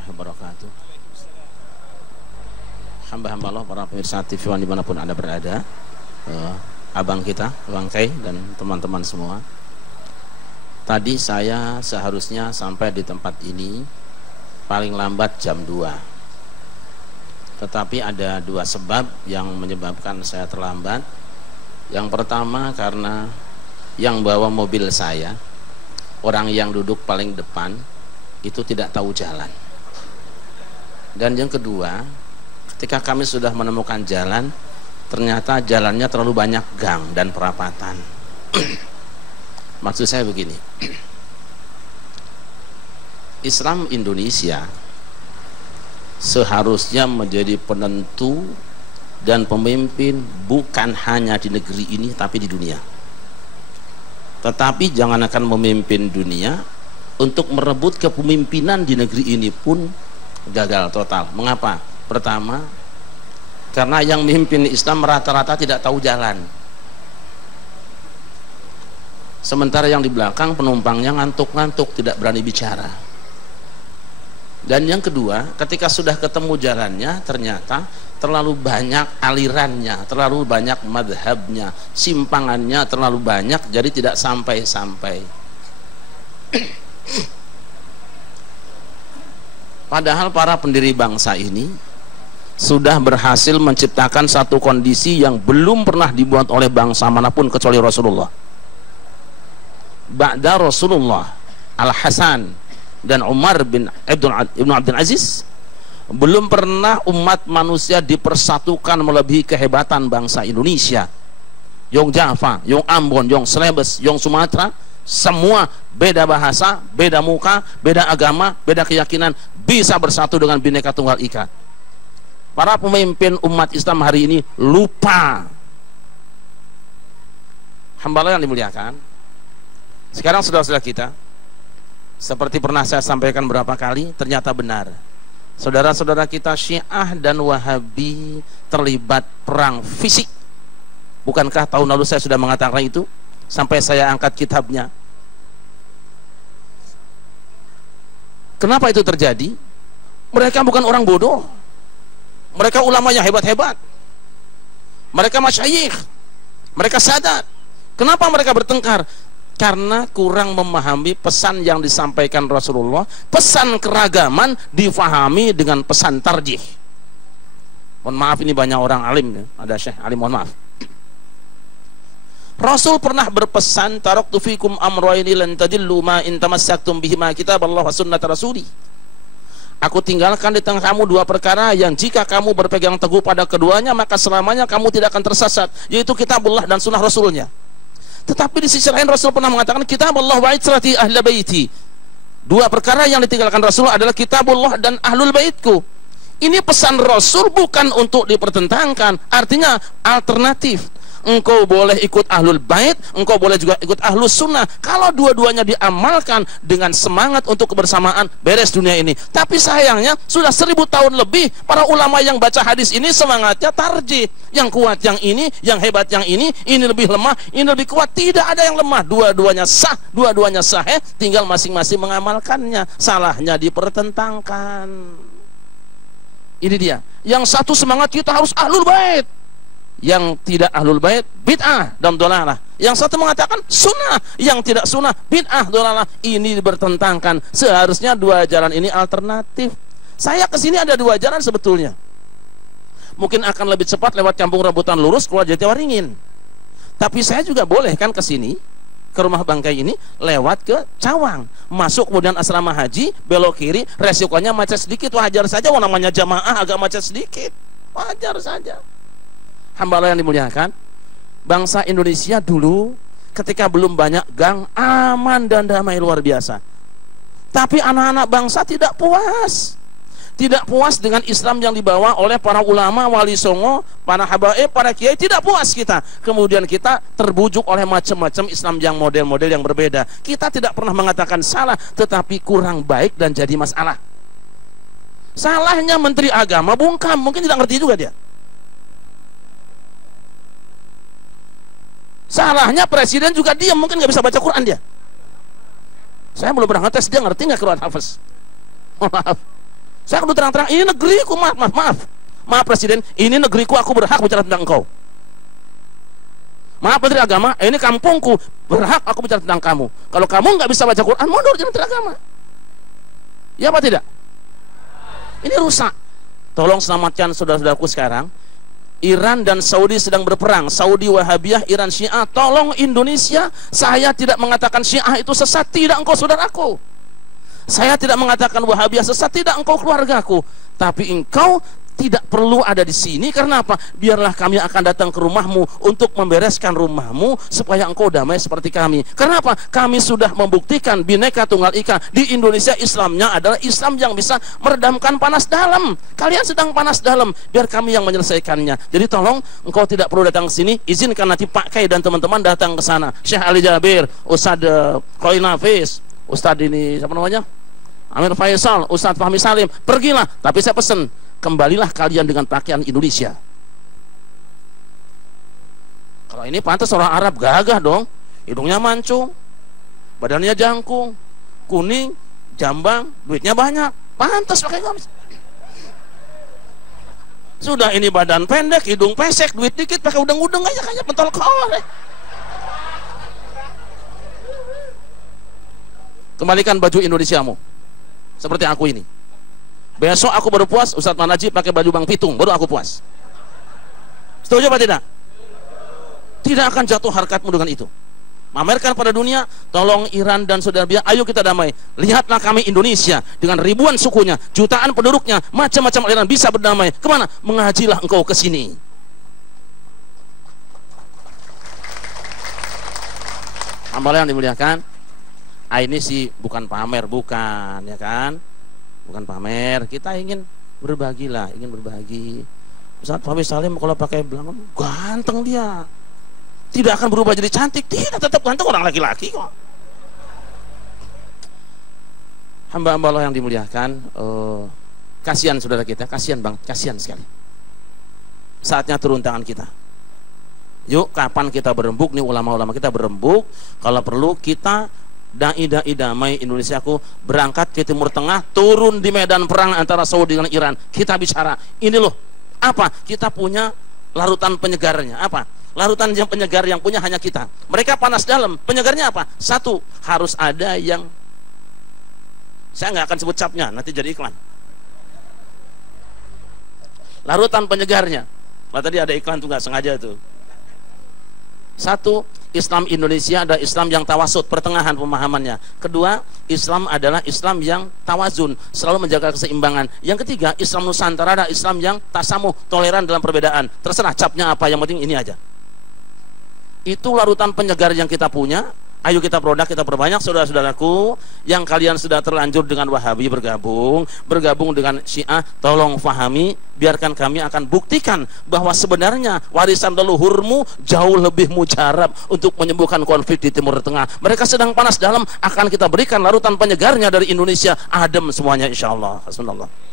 warahmatullahi wabarakatuh. Hamba-hamba Allah, para pemirsa TV One dimanapun Anda berada, abang kita, Bang Kai dan teman-teman semua. Tadi saya seharusnya sampai di tempat ini paling lambat jam 2. Tetapi ada dua sebab yang menyebabkan saya terlambat. Yang pertama karena yang bawa mobil saya, orang yang duduk paling depan, itu tidak tahu jalan. Dan yang kedua, ketika kami sudah menemukan jalan, ternyata jalannya terlalu banyak gang dan perapatan. Maksud saya begini, Islam Indonesia seharusnya menjadi penentu dan pemimpin bukan hanya di negeri ini tapi di dunia. Tetapi jangan akan memimpin dunia, untuk merebut kepemimpinan di negeri ini pun gagal total. Mengapa? Pertama, karena yang memimpin Islam rata-rata tidak tahu jalan. Sementara yang di belakang penumpangnya ngantuk-ngantuk, tidak berani bicara. Dan yang kedua, ketika sudah ketemu jalannya, ternyata terlalu banyak alirannya, terlalu banyak madhabnya, simpangannya terlalu banyak, jadi tidak sampai-sampai. Padahal para pendiri bangsa ini sudah berhasil menciptakan satu kondisi yang belum pernah dibuat oleh bangsa manapun kecuali Rasulullah. Ba'da Rasulullah, Al-Hasan dan Umar bin Abdul Aziz, belum pernah umat manusia dipersatukan melebihi kehebatan bangsa Indonesia. Yong Java, Yong Ambon, Yong Celebes, Yong Sumatera, semua beda bahasa, beda muka, beda agama, beda keyakinan, bisa bersatu dengan Bhinneka Tunggal Ika. Para pemimpin umat Islam hari ini lupa. Hamba Allah yang dimuliakan, sekarang saudara-saudara kita, seperti pernah saya sampaikan berapa kali, ternyata benar. Saudara-saudara kita Syiah dan Wahabi terlibat perang fisik. Bukankah tahun lalu saya sudah mengatakan itu? Sampai saya angkat kitabnya. Kenapa itu terjadi? Mereka bukan orang bodoh. Mereka ulama yang hebat-hebat. Mereka masyayikh. Mereka sadar. Kenapa mereka bertengkar? Karena kurang memahami pesan yang disampaikan Rasulullah. Pesan keragaman difahami dengan pesan tarjih. Mohon maaf, ini banyak orang alim ya. Ada Syekh alim, mohon maaf. Rasul pernah berpesan, taraktu fikum amrayni lan tadillu ma in tamassaktum bihima kitaballah wa sunnat rasuli. Aku tinggalkan di tengah kamu dua perkara yang jika kamu berpegang teguh pada keduanya maka selamanya kamu tidak akan tersesat, yaitu kitabullah dan sunnah Rasulnya. Tetapi di sisi lain Rasul pernah mengatakan kitabullah wa itrati ahli baiti. Dua perkara yang ditinggalkan Rasul adalah kitabullah dan ahlul baitku. Ini pesan Rasul bukan untuk dipertentangkan, artinya alternatif. Engkau boleh ikut ahlul bait, engkau boleh juga ikut ahlus sunnah. Kalau dua-duanya diamalkan dengan semangat untuk kebersamaan, beres dunia ini. Tapi sayangnya sudah 1000 tahun lebih para ulama yang baca hadis ini semangatnya tarjih. Yang kuat yang ini, yang hebat yang ini lebih lemah, ini lebih kuat. Tidak ada yang lemah, dua-duanya sah, dua-duanya sahih, tinggal masing-masing mengamalkannya. Salahnya dipertentangkan. Ini dia. Yang satu semangat kita harus ahlul bait, yang tidak ahlul bait bid'ah dan dolalah. Yang satu mengatakan sunnah, yang tidak sunnah bid'ah dolalah. Ini bertentangkan. Seharusnya dua jalan ini alternatif. Saya kesini ada dua jalan sebetulnya. Mungkin akan lebih cepat lewat Kampung Rambutan lurus keluar Jatiwaringin. Tapi saya juga boleh kan kesini, ke rumah Bangkai ini lewat ke Cawang, masuk kemudian asrama haji, belok kiri, resikonya macet sedikit, wajar saja. Namanya jamaah agak macet sedikit, wajar saja. Hamba Allah yang dimuliakan, bangsa Indonesia dulu ketika belum banyak gang, aman dan damai luar biasa. Tapi anak-anak bangsa tidak puas. Tidak puas dengan Islam yang dibawa oleh para ulama, wali songo, para habaib, para kiai. Tidak puas kita. Kemudian kita terbujuk oleh macam-macam Islam yang model-model yang berbeda. Kita tidak pernah mengatakan salah, tetapi kurang baik dan jadi masalah. Salahnya Menteri Agama bungkam, mungkin tidak ngerti juga dia. Salahnya presiden juga diam, mungkin nggak bisa baca Quran dia. Saya belum pernah ngetes dia ngerti nggak Quran Hafiz. Maaf. Saya kudu terang-terang, ini negeriku, maaf Presiden, ini negeriku, aku berhak bicara tentang engkau. Maaf Menteri Agama, ini kampungku, berhak aku bicara tentang kamu. Kalau kamu nggak bisa baca Quran, mundur jadi Menteri Agama. Ya apa tidak? Ini rusak. Tolong selamatkan saudara-saudaraku sekarang. Iran dan Saudi sedang berperang. Saudi Wahabiyah, Iran Syiah. Tolong Indonesia, saya tidak mengatakan Syiah itu sesat, tidak engkau saudaraku. Saya tidak mengatakan Wahabiyah sesat, tidak engkau keluargaku. Tapi engkau tidak perlu ada di sini. Karena apa? Biarlah kami akan datang ke rumahmu untuk membereskan rumahmu supaya engkau damai seperti kami. Karena apa? Kami sudah membuktikan Bhinneka Tunggal Ika di Indonesia. Islamnya adalah Islam yang bisa meredamkan panas dalam. Kalian sedang panas dalam, biar kami yang menyelesaikannya. Jadi tolong engkau tidak perlu datang ke sini. Izinkan nanti Pak Kai dan teman-teman datang ke sana. Syekh Ali Jabir, Ustadz Khoil Nafis, Ustadz ini siapa namanya? Amir Faisal, Ustadz Fahmi Salim. Pergilah, tapi saya pesen, kembalilah kalian dengan pakaian Indonesia. Kalau ini pantas orang Arab, gagah dong. Hidungnya mancung, badannya jangkung, kuning, jambang, duitnya banyak. Pantas pakai gamis. Sudah ini badan pendek, hidung pesek, duit dikit, pakai udeng-udeng aja kayak pentol kolor. Kembalikan baju Indonesiamu seperti aku ini. Besok aku baru puas, Ustadz Manajib pakai baju Bang Pitung, baru aku puas. Setuju apa tidak? Tidak akan jatuh harkatmu dengan itu. Mamerkan pada dunia, tolong Iran dan saudara biar, ayo kita damai. Lihatlah kami Indonesia dengan ribuan sukunya, jutaan penduduknya, macam-macam aliran bisa berdamai. Kemana? Mengajilah engkau ke sini. Hamba yang dimuliakan, ini sih bukan pamer, bukan, ya kan? Bukan pamer, kita ingin berbagi lah, ingin berbagi. Ustadz Fahmi Salim kalau pakai belangkon ganteng dia, tidak akan berubah jadi cantik, tidak, tetap ganteng, orang laki-laki kok. Hamba-hamba Allah yang dimuliakan, kasihan saudara kita, kasihan bang, kasihan sekali. Saatnya turun tangan kita. Yuk, kapan kita berembuk nih, ulama-ulama kita berembuk, kalau perlu kita dai-dai damai Indonesiaku berangkat ke Timur Tengah, turun di medan perang antara Saudi dengan Iran. Kita bicara, ini loh, apa? Kita punya larutan penyegarnya. Apa? Larutan yang penyegar yang punya hanya kita. Mereka panas dalam, penyegarnya apa? Satu, harus ada yang, saya nggak akan sebut capnya, nanti jadi iklan. Larutan penyegarnya. Nah, tadi ada iklan tuh nggak sengaja tuh. Satu, Islam Indonesia adalah Islam yang tawasud, pertengahan pemahamannya. Kedua, Islam adalah Islam yang tawazun, selalu menjaga keseimbangan. Yang ketiga, Islam Nusantara adalah Islam yang tasamuh, toleran dalam perbedaan. Terserah capnya apa, yang penting ini aja. Itu larutan penyegar yang kita punya. Ayo kita produk, kita perbanyak. Saudara-saudaraku yang kalian sudah terlanjur dengan Wahabi bergabung dengan Syiah, tolong fahami, biarkan kami akan buktikan bahwa sebenarnya warisan leluhurmu jauh lebih mujarab untuk menyembuhkan konflik di Timur Tengah. Mereka sedang panas dalam, akan kita berikan larutan penyegarnya dari Indonesia, adem semuanya insyaallah. Hasbunallah.